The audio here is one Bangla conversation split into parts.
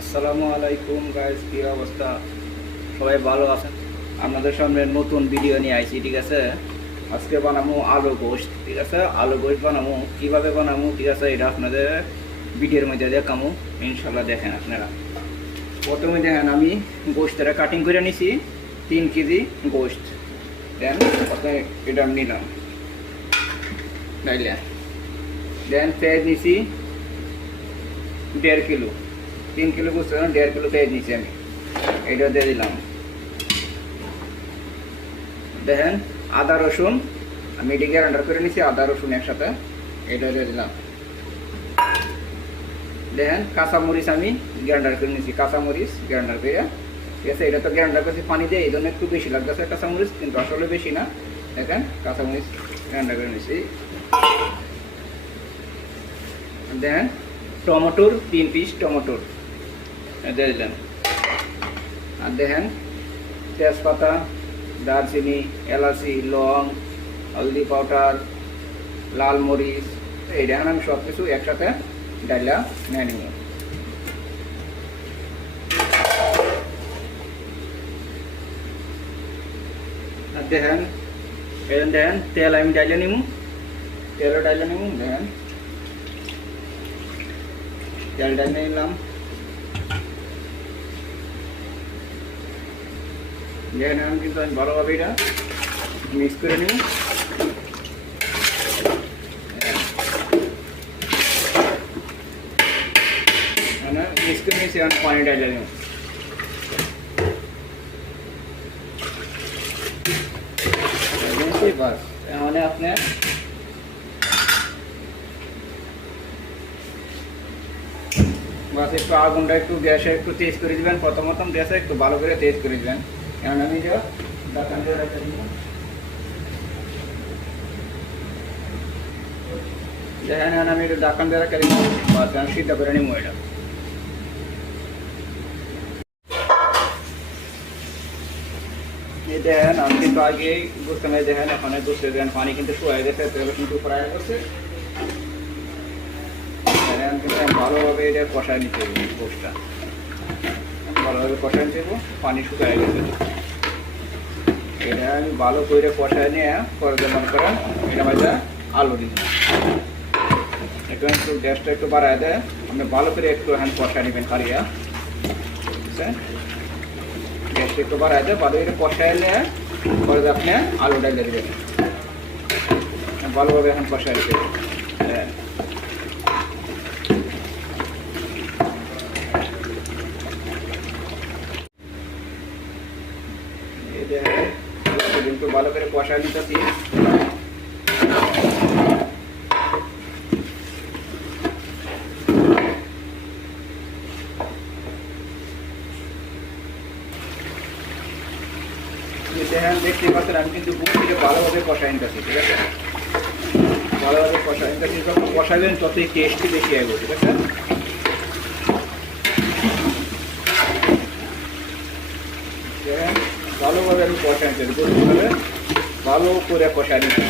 আসসালামু আলাইকুম গাইস, কি অবস্থা? সবাই ভালো আছেন? আপনাদের সামনে নতুন ভিডিও নিয়ে আইছি, ঠিক আছে। আজকে বানাবো আলু গোশত, ঠিক আছে। আলু গোশত বানাবো, কিভাবে বানাবো, ঠিক আছে, এটা আপনাদের ভিডিওর মধ্যে দেখাবো। ইনশাল্লাহ দেখেন আপনারা। প্রথমে দেখেন আমি গোশতটা কাটিং করে নিছি, 3 কেজি গোশত। দেন প্রথমে এটা নিলাম তাইলে। দেন পেঁয়াজ নিছি 1.5 কিলো, 3 কিলো বুঝতে 1.5 কিলো পেঁয়াজ নিছি আমি, এটা দিয়ে দিলাম। দেখেন আদা রসুন আমি এটি গ্রাইন্ডার করে নিছি, আদা রসুন একসাথে, এটা দিয়ে দিলাম। দেখেন কাঁচামরিচ আমি গ্রাইন্ডার করে নিছি, কাঁচামরিচ গ্রাইন্ডার করে, ঠিক আছে। এটা তো গ্রাইন্ডার করছি পানি দিয়ে, এই জন্য একটু বেশি লাগতেছে কাঁচামরিচ, কিন্তু আসলে বেশি না। দেখেন কাঁচামরিচ গ্রাইন্ডার করে নিছি। দেখেন টমেটোর 3 পিস টমেটোর দিয়ে দিলাম। আর দেখেন তেজপাতা, দারচিনি, এলাচি, লং, হলদি পাউডার, লাল মরিচ, এই দেখেন আমি সব কিছু একসাথে ডাইলা নিয়ে নিব। আর দেখেন দেখেন তেল আমি ডাইলে নিব, তেলও ডাইলে নিব। দেখেন তেল ডাইলে নিলাম। দেখেন আমি কিন্তু আমি ভালোভাবে এটা মিক্স করে নিই। মিক্স করে নিয়েছি, আমি পানি ডাইলে নিব। বাস মানে আপনার বাস একটু আগুনটা একটু গ্যাসে একটু তেজ করে দিবেন, প্রথম গ্যাসে একটু ভালো করে তেজ করে দিবেন। কারণ আমি যে ঢাকনা দিয়ে রেখে দিব। দেখেন আমি একটু ঢাকনা দিয়ে রেখে দিব, বাস আমি সিদ্ধ করে নিব এটা। এই দেখেন আমি কিন্তু আগে বুঝতে নাই, দেখেন এখন বুঝতে দেন পানি কিন্তু শুয়ে গেছে, তেল কিন্তু ফ্রাই করছে। কিন্তু ভালোভাবে এটা কষায় নিতে হবে, গোশতটা ভালোভাবে কষায় নিতে হবে, পানি শুকায় গেছে। এটা আমি ভালো করে কষায় নিয়ে পরে মনে করেন এটা মধ্যে আলু দিন। একটু একটু গ্যাসটা একটু বাড়ায় দেয়, আপনি ভালো করে একটু হ্যান্ড কষায় নেবেন কারিয়া, ঠিক আছে। গ্যাসটা একটু বাড়ায় দেয়, ভালো করে কষায় নিয়ে পরে আপনি আলুটা দিয়ে দেবেন, ভালোভাবে এখন কষায় দিতে হবে। কিন্তু ভালো করে কষায় নিতেছি। দেখেন দেখতে পাচ্ছেন আমি কিন্তু বুকটিকে ভালোভাবে কষায় নিতেছি, ঠিক আছে। ভালোভাবে কষায় নিতেছি, যত কষাইবেন ততই টেস্টি বেশি আসবে, ঠিক আছে। দেখেন ভালোভাবে আমি কষায় নিতেছি, ভালো করে কষায় নিতে,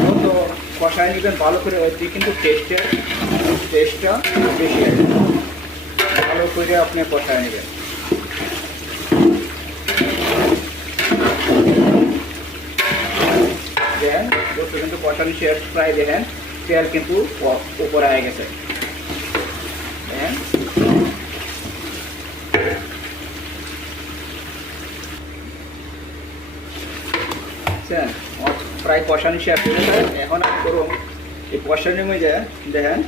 যত কষায় নিবেন ভালো করে ওই কিন্তু টেস্টটা বেশি আসবে। ভালো করে আপনি কষায় নেবেন। দেখেন গোশত কিন্তু কষানো শেষ প্রায়, দেখেন তেল কিন্তু উপরে আগে গেছে। দেখেন প্রায় কষানো শেষ হয়ে যায়। এখন আমি করুন এই কষানোর মধ্যে দেখেন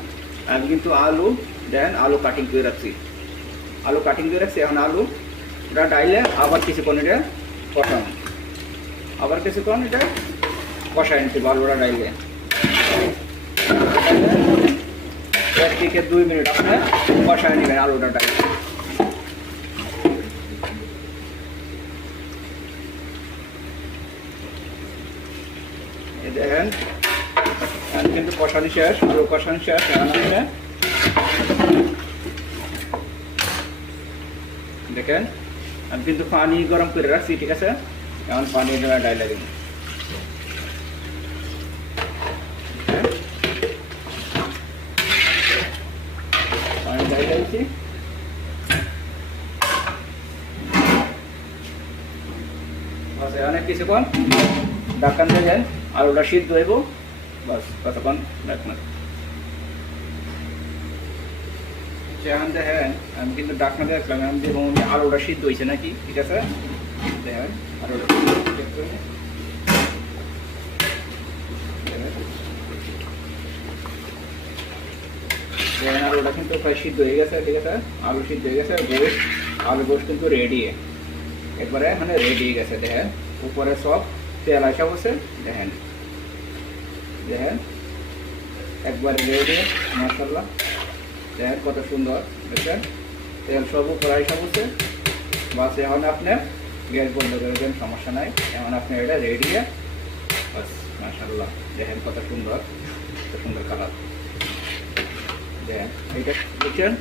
আমি কিন্তু আলু, দেখেন আলু কাটিং করে রাখছি, এখন আলুটা ডাইলে আবার কিছুক্ষণ এটা কষানো, আবার কিছুক্ষণ এটা কষায় নিচ্ছি আলুটা ডাইলে। 1 থেকে 2 মিনিট আপনার কষায় নেবেন আলুটা ডাইলে। দেখেন কিন্তু কষানো শেষ, আলু কষানো শেষ। দেখেন আমি কিন্তু পানি গরম করে রাখছি, ঠিক আছে। এখন পানি ডাইলে দিন। পানি ফেলাইছি। বাস অনেক কিছুক্ষণ ঢাকন দেবেন, আলুটা সিদ্ধ হইব। বাস কতক্ষণ ঢাকনা। যেমন দেখেন আমি কিন্তু ঢাকনা দেখলাম, আমি দেখুন আলুটা সিদ্ধ হয়েছে নাকি। ঠিক আছে, দেখেন আলুটা আলুটা কিন্তু প্রায় সিদ্ধ হয়ে গেছে। ঠিক আছে, আলু সিদ্ধ হয়ে গেছে, গোশ আলু গোশ কিন্তু রেডি, একবারে মানে রেডি হয়ে গেছে। দেখেন উপরে সব তেল আসা বসে, দেখেন দেখেন একবার রেডি, মাশাআল্লাহ। দেখেন কত সুন্দর, দেখেন তেল সব উপরে আসা বসে। বাস এখন আপনি গ্যাস বন্ধ করে দেন, সমস্যা নাই। এখন আপনি এটা রেডি, বাস মাশাআল্লাহ। দেখেন কত সুন্দর, কত সুন্দর কালার। দেখেন এইটা বুঝছেন,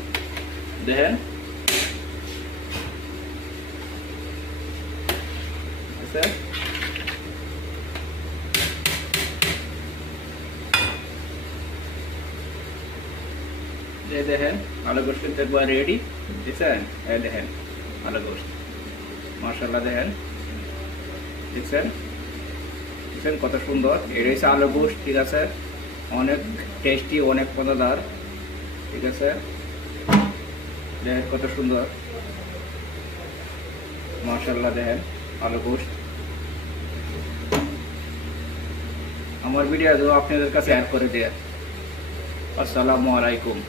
দেখেন আচ্ছা দেখেন আলু গোশত কিন্তু একবার রেডি, দেখছেন? দেখেন আলু গোশত, মাশাআল্লাহ। দেখেন দেখছেন, দেখছেন কত সুন্দর। এটা হচ্ছে আলু গোশত। ঠিক আছে, অনেক টেস্টি, অনেক মজাদার। ঠিক আছে, দেখেন কত সুন্দর, মাশাআল্লাহ। দেখেন আলু গোশত। আমার ভিডিও আপনাদের কাছে অ্যাড করে দেয়। আসসালামু আলাইকুম।